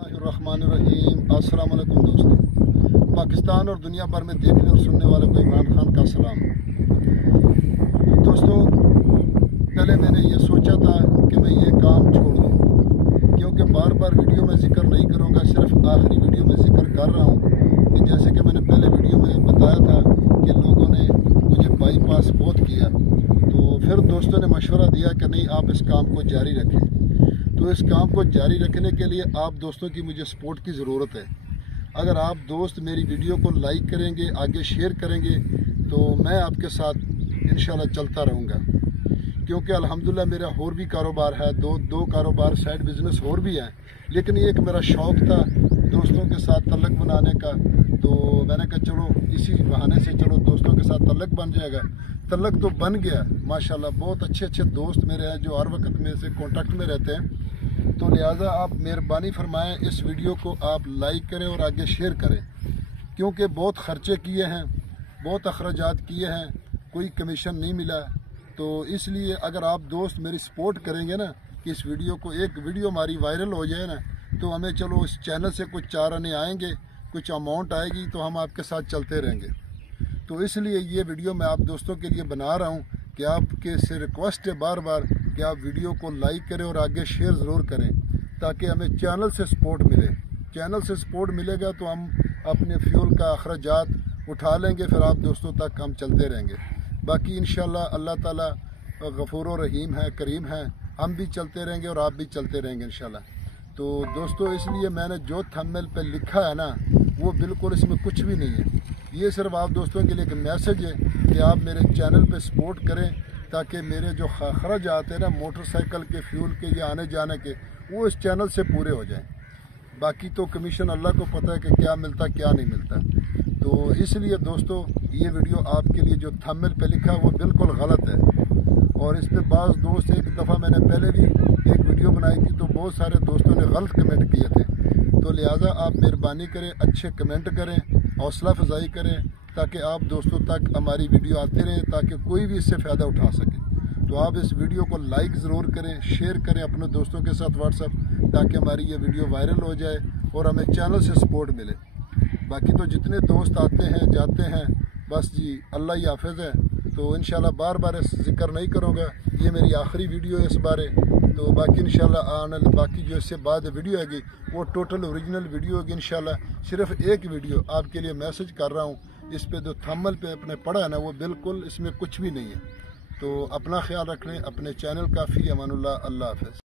रहमानिर्रहीम। अस्सलाम वालेकुम दोस्तों, पाकिस्तान और दुनिया भर में देखने और सुनने वालों को इमरान खान का सलाम। दोस्तों, पहले मैंने ये सोचा था कि मैं ये काम छोड़ दूँ, क्योंकि बार बार वीडियो में जिक्र नहीं करूँगा, सिर्फ आखिरी वीडियो में जिक्र कर रहा हूँ कि जैसे कि मैंने पहले वीडियो में बताया था कि लोगों ने मुझे बाईपास बहुत किया, तो फिर दोस्तों ने मशवरा दिया कि नहीं, आप इस काम को जारी रखें। तो इस काम को जारी रखने के लिए आप दोस्तों की मुझे सपोर्ट की ज़रूरत है। अगर आप दोस्त मेरी वीडियो को लाइक करेंगे, आगे शेयर करेंगे, तो मैं आपके साथ इंशाल्लाह चलता रहूँगा, क्योंकि अल्हम्दुलिल्लाह मेरा और भी कारोबार है, दो कारोबार साइड बिज़नेस और भी हैं, लेकिन ये एक मेरा शौक़ था दोस्तों के साथ तल्लक बनाने का। तो मैंने कहा चलो इसी बहाने से चलो दोस्तों के साथ तल्लक बन जाएगा। तल्लक तो बन गया माशाल्लाह, बहुत अच्छे दोस्त मेरे हैं जो हर वक्त मेरे से कांटेक्ट में रहते हैं। तो लिहाजा आप मेहरबानी फरमाएं, इस वीडियो को आप लाइक करें और आगे शेयर करें, क्योंकि बहुत ख़र्चे किए हैं, बहुत अखराजात किए हैं, कोई कमीशन नहीं मिला। तो इसलिए अगर आप दोस्त मेरी सपोर्ट करेंगे ना कि इस वीडियो को, एक वीडियो हमारी वायरल हो जाए ना, तो हमें चलो इस चैनल से कुछ 4 आने आएंगे, कुछ अमाउंट आएगी, तो हम आपके साथ चलते रहेंगे। तो इसलिए ये वीडियो मैं आप दोस्तों के लिए बना रहा हूँ कि आपके से रिक्वेस्ट है बार बार कि आप वीडियो को लाइक करें और आगे शेयर ज़रूर करें, ताकि हमें चैनल से सपोर्ट मिले। चैनल से सपोर्ट मिलेगा तो हम अपने फ्यूल का अखराजात उठा लेंगे, फिर आप दोस्तों तक हम चलते रहेंगे। बाकी इंशाल्लाह अल्लाह ताला गफूर और रहीम है, करीम है, हम भी चलते रहेंगे और आप भी चलते रहेंगे इंशाल्लाह। तो दोस्तों, इसलिए मैंने जो थंबनेल पे लिखा है ना, वो बिल्कुल इसमें कुछ भी नहीं है। ये सिर्फ आप दोस्तों के लिए एक मैसेज है कि आप मेरे चैनल पे सपोर्ट करें, ताकि मेरे जो खर्च आते हैं ना मोटरसाइकिल के, फ्यूल के या आने जाने के, वो इस चैनल से पूरे हो जाएं। बाकी तो कमीशन अल्लाह को पता है कि क्या मिलता क्या नहीं मिलता। तो इसलिए दोस्तों, ये वीडियो आपके लिए जो थंबनेल पे लिखा वो बिल्कुल गलत है। और इस पर बाज़ दोस्त, एक दफ़ा मैंने पहले भी एक वीडियो बनाई थी, तो बहुत सारे दोस्तों ने गलत कमेंट किए थे। तो लिहाजा आप मेहरबानी करें, अच्छे कमेंट करें, हौसला अफजाई करें, ताकि आप दोस्तों तक हमारी वीडियो आती रहे, ताकि कोई भी इससे फ़ायदा उठा सके। तो आप इस वीडियो को लाइक ज़रूर करें, शेयर करें अपने दोस्तों के साथ व्हाट्सएप, ताकि हमारी ये वीडियो वायरल हो जाए और हमें चैनल से सपोर्ट मिले। बाकी तो जितने दोस्त आते हैं जाते हैं, बस जी अल्लाह ही हाफिज़ है। तो इंशाल्लाह बार बार जिक्र नहीं करूँगा, ये मेरी आखिरी वीडियो है इस बारे। तो बाकी इंशाल्लाह बाकी जो इससे बाद वीडियो आएगी वो टोटल ओरिजिनल वीडियो होगी इंशाल्लाह। सिर्फ एक वीडियो आपके लिए मैसेज कर रहा हूँ, इस पे जो थंबनेल पे अपने पढ़ा है ना, वो बिल्कुल इसमें कुछ भी नहीं है। तो अपना ख्याल रखें, अपने चैनल का। फी अमानुल्लाह, अल्लाह हाफ़िज़।